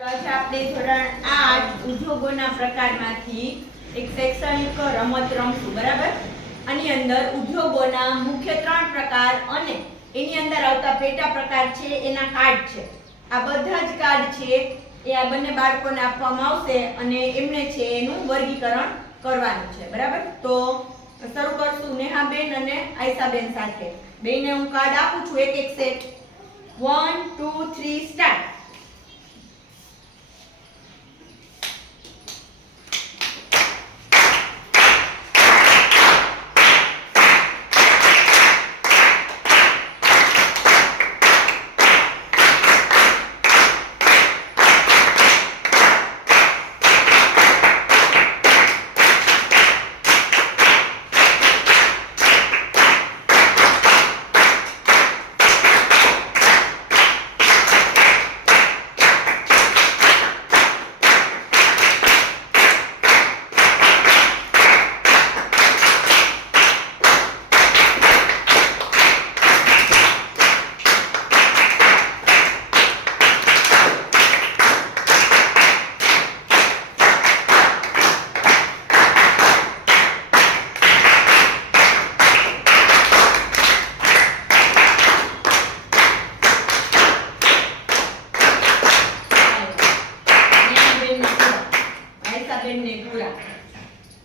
આજે આપણે ધોરણ 8 ઉદ્યોગોના પ્રકારમાંથી એક શૈક્ષણિક રમત રમશું, બરાબર? આની અંદર ઉદ્યોગોના મુખ્ય 3 પ્રકાર અને એની અંદર આવતા પેટા પ્રકાર છે એના કાર્ડ છે. આ બધા જ કાર્ડ છે એ આ બંને બાળકોને આપવામાં આવશે અને એમને છે એનું વર્ગીકરણ કરવાનું છે, બરાબર? તો શરૂ કરશું નેહાબેન અને આયશાબેન સાથે. બેને હું કાર્ડ આપું છું, એક એક સેટ. 1 2 3 સ્ટાર્ટ.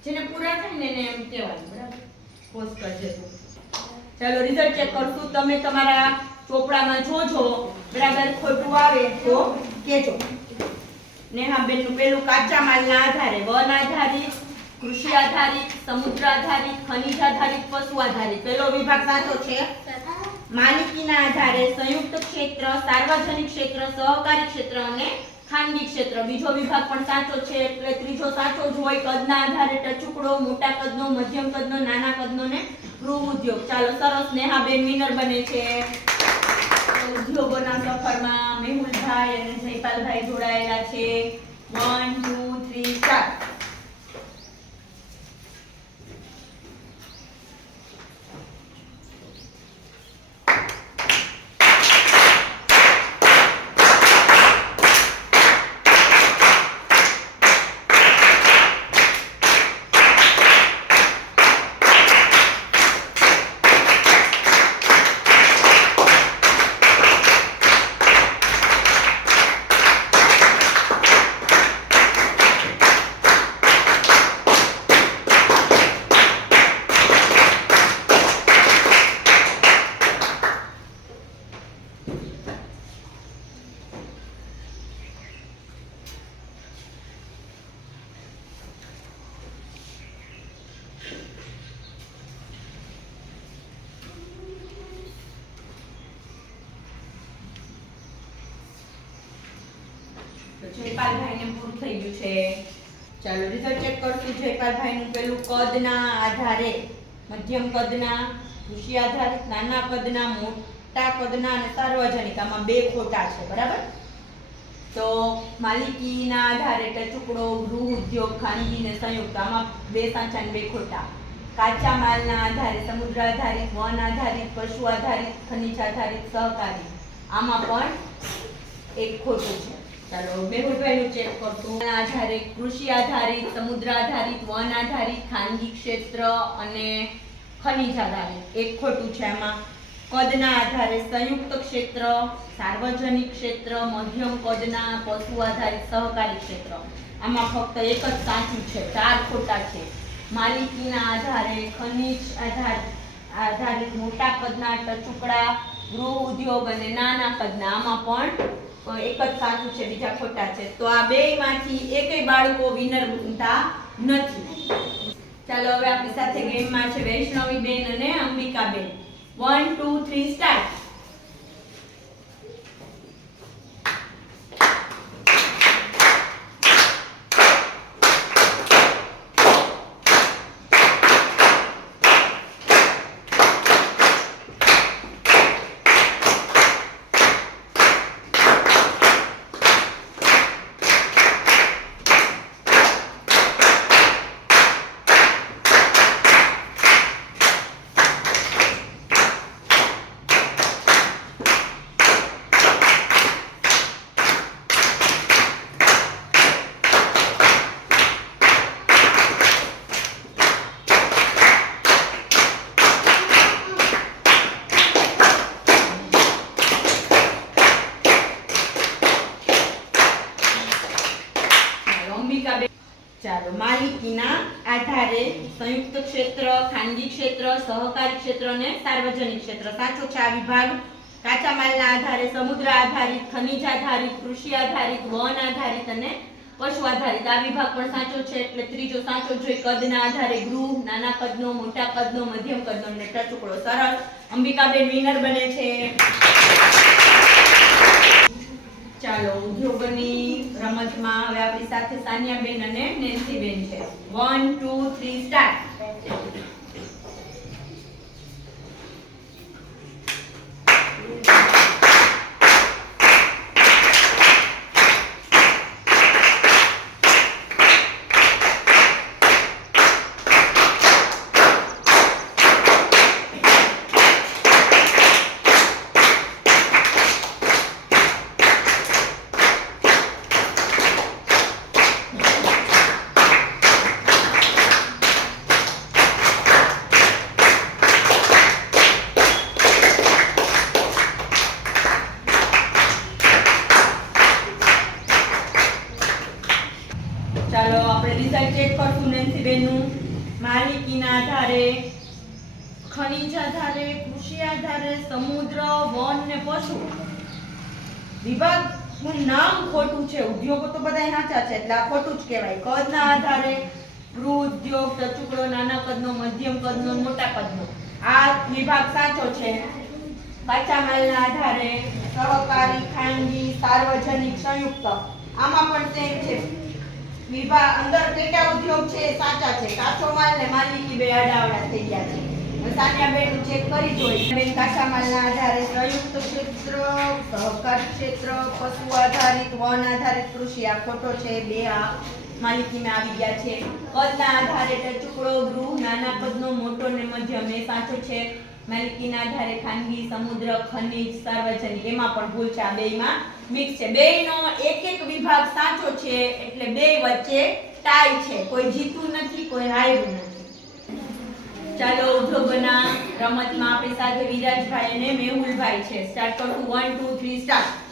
જેને પૂરા થાય ને એને એમ કહેવાનું, બરાબર? પોઝ કરજે તું. ચાલો રિઝલ્ટ ચેક કરશું. તમે તમારા ચોપડામાં જોજો, બરાબર? ખોટું આવે તો કહેજો. નેહાબેન નું પેલું કાચા માલના આધારે વન આધારિત, કૃષિ આધારિત, સમુદ્ર આધારિત, ખનિજ આધારિત, પશુ આધારિત. પેલો વિભાગ સાચો છે. માલિકીના આધારે સંયુક્ત ક્ષેત્ર, સાર્વજનિક ક્ષેત્ર, સહકારી ક્ષેત્ર અને ખાનગી ક્ષેત્ર. બીજો વિભાગ પણ સાચો છે, એટલે ત્રીજો સાચો જ હોય. કદના આધારે ટચુકડો, મોટા કદનો, મધ્યમ કદનો, નાના કદનો ને ગૃહ ઉદ્યોગ. ચાલો સરસ, નેહાબેન વિનર બને છે. ઉદ્યોગોના સફરમાં મેહુલભાઈ અને જયપાલભાઈ જોડાયેલા છે. 1 2 3 સ્ટાર્ટ. જયપાલભાઈ ને પૂરું થઈ ગયું છે. ચાલો રિઝલ્ટ ચેક કરશું. જયપાલભાઈ નું પેલું કદના આધારે, મધ્યમ કદના, કૃષિ આધારિત, નાના કદના, મોટા કદના અને સાર્વજનિક. આમાં 2 ખોટા છે, બરાબર? તો માલિકીના આધારે ટચુકડો, ગૃહ ઉદ્યોગ, ખાનગી ને સંયુક્ત. આમાં 2 સાચા અને 2 ખોટા. કાચા માલના આધારે સમુદ્ર આધારિત, વન આધારિત, પશુ આધારિત, ખનિજ આધારિત, સહકારી. આમાં પણ 1 ખોટું છે. ચાલો મેહુલભાઈ નું ચેક કરશું. આધારે કૃષિ આધારિત, સમુદ્ર આધારિત, વન આધારિત, ખાનગી ક્ષેત્ર અને ખનિજ આધારિત. 1 ખોટું છે. આમાં કદના આધારે સંયુક્ત ક્ષેત્ર, સાર્વજનિક ક્ષેત્ર, મધ્યમ કદના, પશુ આધારિત, સહકારી ક્ષેત્ર. આમાં ફક્ત 1 જ સાચું છે, 4 ખોટા છે. માલિકીના આધારે, ખનિજ આધારિત, મોટા કદના, ટચુકડા, ગૃહ ઉદ્યોગ અને નાના કદના. આમાં પણ 1 જ સાચું છે, બીજા ખોટા છે. તો આ 2 માંથી એકેય બાળકો વિનર બનતા નથી. ચાલો હવે આપણી સાથે ગેમમાં છે વૈષ્ણવીબેન અને અંબિકાબેન. 1 2 3 સ્ટાર્ટ. ચાલો, માલિકીના આધારે સંયુક્ત ક્ષેત્ર, ખાનગી ક્ષેત્ર, સહકારી ક્ષેત્ર અને સાર્વજનિક ક્ષેત્ર સાચો છે આ વિભાગ. કાચા માલના આધારે સમુદ્ર આધારિત, ખનિજ આધારિત, કૃષિ આધારિત, વન આધારિત અને પશુ આધારિત આ વિભાગ પણ સાચો છે. એટલે ત્રીજો સાચો જોઈ. કદના આધારે ગૃહ, નાના કદનો, મોટા કદનો, મધ્યમ કદનો અને ટચુકડો. સરસ, અંબિકાબેન વિનર બને છે. ચાલો, ઉદ્યોગની રમતમાં હવે આપણી સાથે સાનિયાબેન અને નેન્સીબેન છે. 1 2 3 સ્ટાર્ટ. ચાલો, આપણે રિઝલ્ટ ચેક કરશું નેન્સીબેનનું. માલિકીના આધારે, ખનિજ આધારે, કૃષિ આધારે, સમુદ્ર, વન ને પશુ વિભાગનું નામ ખોટું છે. ઉદ્યોગો તો બધાય સાચા છે એટલે આ ખોટું જ કહેવાય. કદના આધારે ગૃહ ઉદ્યોગ, ટચુકડો, નાના કદનો, મધ્યમ કદનો, મોટા કદનો આ વિભાગ સાચો છે. કાચા માલના આધારે સહકારી, ખાનગી, સાર્વજનિક, સંયુક્ત આમાં પણ સેમ છે. વિભાગ અંદર કેટલા ઉદ્યોગ છે એ સાચા છે. કાચો માલ ને માલિકી બે આડાવડા થઈ ગયા છે. સાનિયાબેન ચેક કરી જોઈ. બેન કાચા માલના આધારે સંયુક્ત ક્ષેત્ર, સહકારી ક્ષેત્ર, પશુ આધારિત, વન આધારિત, કૃષિ આ ખોટો છે. બે આ માલિકીમાં આવી ગયા છે. કદના આધારે ટચુકડો, ગૃહ, નાના કદનો, મોટો ને મધ્યમ એ સાચો છે. માલિકીના આધારે ખાનગી, સમુદ્ર, ખનિજ, સાર્વજનિક એમાં પણ ભૂલ છે. આ બેયમાં મિક્સ છે. બેયનો એક એક વિભાગ સાચો છે એટલે બે વચ્ચે ટાઈ છે. કોઈ જીતું નથી, કોઈ હાર્યું નથી. ચાલો, ઉદ્યોગના રમતમાં આપણી સાથે વિરાજભાઈ અને મેહુલભાઈ છે. સ્ટાર્ટ કરશું. 1 2 3 સ્ટાર્ટ.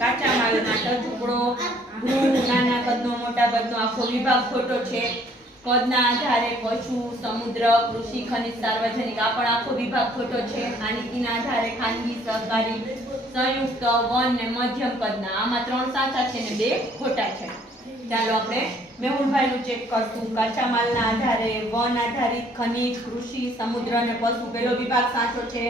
કાચા માલના ટચુકડો, ગૃહ, નાના કદનો, મોટા કદનો આખો વિભાગ ખોટો છે. કદના આધારે પશુ, સમુદ્ર, કૃષિ, ખનિજ, સાર્વજનિક આ પણ આખો વિભાગ ખોટો છે. માલિકીના આધારે ખાનગી, સહકારી, સંયુક્ત, વન ને મધ્યમ કદના આમાં 3 સાચા છે ને 2 ખોટા છે. ચાલો, આપણે મેહુલભાઈ નું ચેક કરશું. કાચા માલના આધારે વન આધારિત, ખનિજ, કૃષિ, સમુદ્ર અને પશુ પહેલો વિભાગ સાચો છે.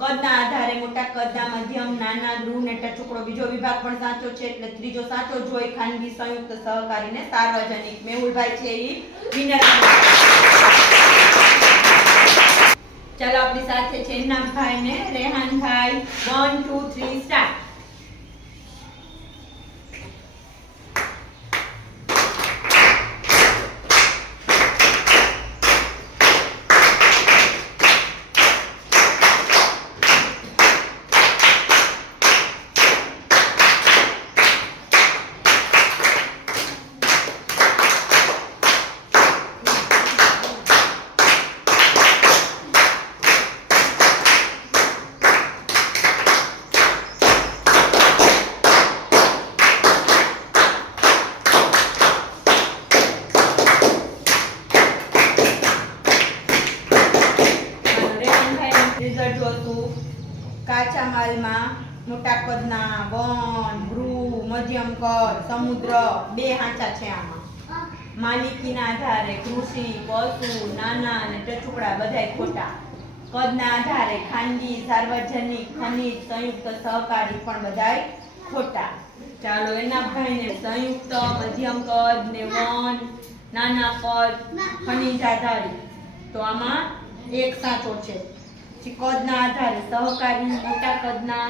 કદના આધારે મોટા કદના, મધ્યમ, નાના, ગૃહ ને ટચુકડો બીજો વિભાગ પણ સાચો છે એટલે ત્રીજો સાચો જોઈ. ખાનગી, સંયુક્ત, સહકારી ને સાર્વજનિક મેહુલભાઈ છે ઈ વિનર. ચાલો, આપણી સાથે છે ઇનામભાઈ ને રેહાનભાઈ. 1 2 3 સ્ટાર્ટ. કાચા માલમાં મોટા કદના, વન, ગૃહ, મધ્યમ કદ, સમુદ્ર, બે હાંચા છે આમાં. માલિકીના આધારે કૃષિ, પશુ, નાના અને ટચુકડા બધાય ખોટા. કદના આધારે ખાનગી, સાર્વજનિક, ખનિજ, સંયુક્ત, સહકારી પણ બધાય ખોટા. ચાલો એના ભાઈને સંયુક્ત, મધ્યમ કદ ને વન, નાના કદ, ખનિજ આધારિત. તો આમાં એક સાચો છે. કદના આધારે સહકારી, મોટા કદના,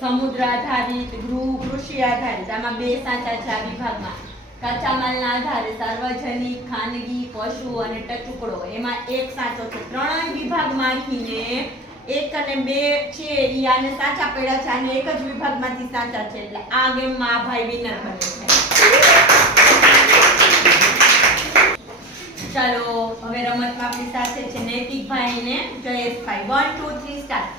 સમુદ્ર આધારિત, ગૃહ, કૃષિ આધારિત. આમાં બે સાચા છે આ વિભાગમાં. કાચા માલના આધારે સાર્વજનિક, ખાનગી, પશુ અને ટચુકડો. એમાં એક સાચો છે. ત્રણ વિભાગમાંથીને એક અને બે છે ઈ આને સાચા પડ્યા છે. આને એક જ વિભાગમાંથી સાચા છે. એટલે આ ગેમમાં આ ભાઈ વિનર બને છે. ચાલો હવે રમતમાં આપણી સાથે છે નૈતિકભાઈ ને જયેશભાઈ. 1 2 3 સ્ટાર્ટ.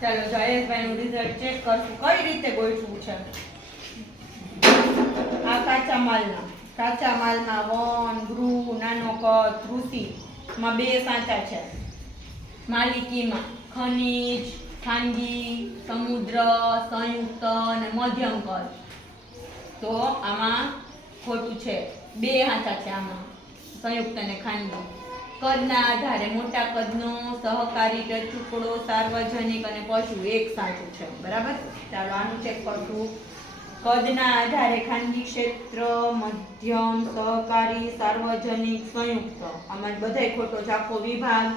ચાલો જયેશભાઈ નું રિઝલ્ટ ચેક કરશું કઈ રીતે ગોઠવું છે. આ કાચા માલમાં વન, ગૃહ, નાનો કદ, કૃષિ માં બે સાચા છે. માલિકીમાં ખનિજ, ખાનગી, સમુદ્ર, સંયુક્ત અને મધ્યમ કદ. તો આમાં ખોટું છે. બે સાચા છે આમાં, સંયુક્ત અને ખાનગી. કદના આધારે મોટા કદનો, સહકારી, ટચુકડો, સાર્વજનિક અને પશુ એક સાચું છે. બરાબર. ચાલો આનું ચેક કરશું. કદના આધારે ખાનગી ક્ષેત્ર, મધ્યમ, સહકારી, સાર્વજનિક, સંયુક્ત. આમાં બધાય ખોટો છે આખો વિભાગ.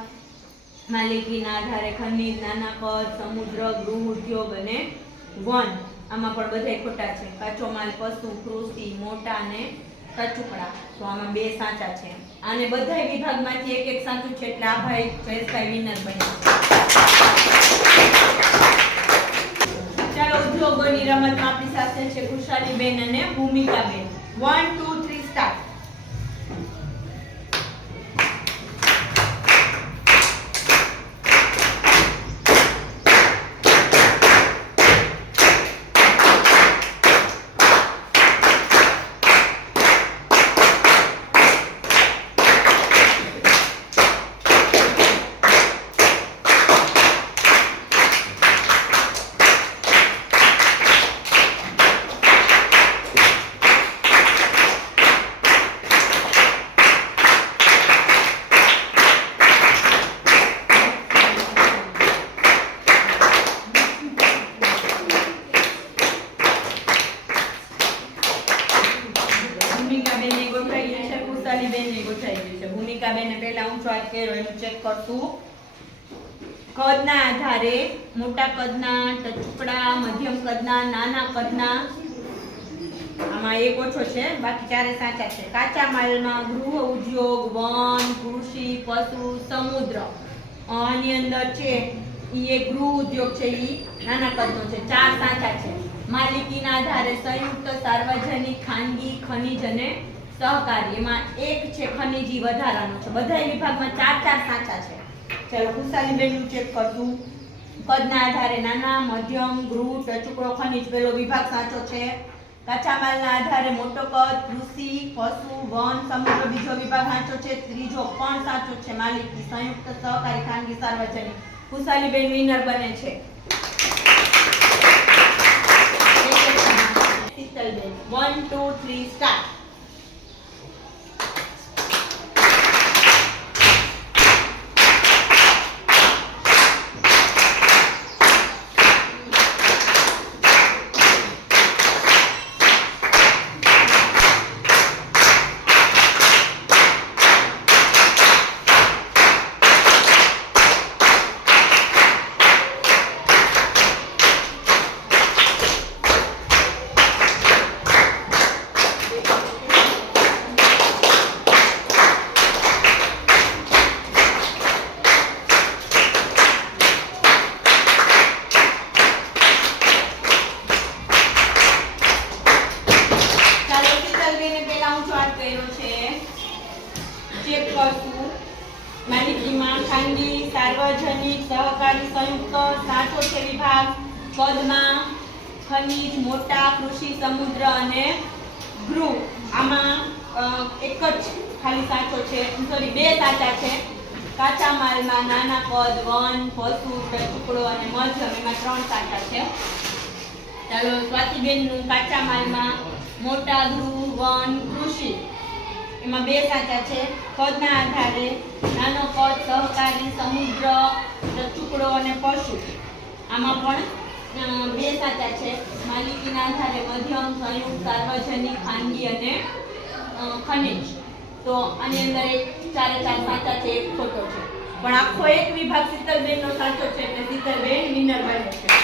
માલિકીના આધારે ખનિજ, નાના કદ, સમુદ્ર, ગૃહ ઉદ્યોગ અને વન. આમાં પણ બધાય ખોટા છે. કાચો માલ, પશુ, કૃષિ, મોટા અને ટચુકડા. તો આમાં બે સાચા છે. આને બધાય વિભાગમાંથી એક એક સાચું છે. એટલે આ ભાઈ જયેશભાઈ વિનર બન્યા. ચાલો ઉદ્યોગોની રમતમાં આપણી સાથે છે ખુશાલીબેન અને ભૂમિકાબેન. 1 2 3 સ્ટાર્ટ. ભૂમિકાબેને પહેલા ઊંચો હાથ કર્યો એનું ચેક કરશું. કદના આધારે મોટા કદના, ટચુકડા, મધ્યમ કદના, નાના કદના. આમાં એક ઓછો છે, બાકી ચારે સાચા છે. કાચા માલમાં ગૃહ ઉદ્યોગ, વન, કૃષિ, પશુ, સમુદ્ર. આની અંદર છે ઈ એક ગૃહ ઉદ્યોગ છે, ઈ નાના કદનો છે. ચાર સાચા છે. માલિકીના આધારે સંયુક્ત, સાર્વજનિક, ખાનગી, ખનિજ અને સહકારી. એમાં એક છે ખનિજી વધારાનો છે. બધા વિભાગમાં ચાર ચાર સાચા છે. ચાલો ખુશાલીબેન નું ચેક કરશું. કદના આધારે નાના, મધ્યમ, ગૃહ, ટચુકડો, ખનિજ પેલો વિભાગ સાચો છે. કાચા માલના આધારે મોટો કદ, કૃષિ, પશુ, વન, સમુદ્ર બીજો વિભાગ સાચો છે. ત્રીજો પણ સાચો છે. માલિકી, સંયુક્ત, સહકારી, ખાનગી, સાર્વજનિક. ખુશાલીબેન વિનર બને છે. શીતલબેન 1 2 3 સ્ટાર્ટ. કદમાં ખનિજ, મોટા, કૃષિ, સમુદ્ર અને ગૃહ. આમાં એક જ ખાલી સાચો છે, સોરી 2 સાચા છે. કાચા માલમાં નાના કદ, વન, પશુ, ટુકડો અને મધ્યમ, એમાં 3 સાચા છે. ચાલો સ્વાતિબેનનું કાચા માલમાં મોટા, ગૃહ, વન, કૃષિ, એમાં 2 સાચા છે. કદના આધારે નાનો કદ, સહકારી, સમુદ્ર, ટુકડો અને પશુ, આમાં પણ 2 સાચા છે. માલિકીના આધારે મધ્યમ, સંયુક્ત, સાર્વજનિક, ખાનગી અને ખનિજ. તો આની અંદર 4 સાચા છે, 1 ખોટો છે. પણ આખો એક વિભાગ શીતલબેનનો સાચો છે એટલે શીતલબેન વિનર બને છે.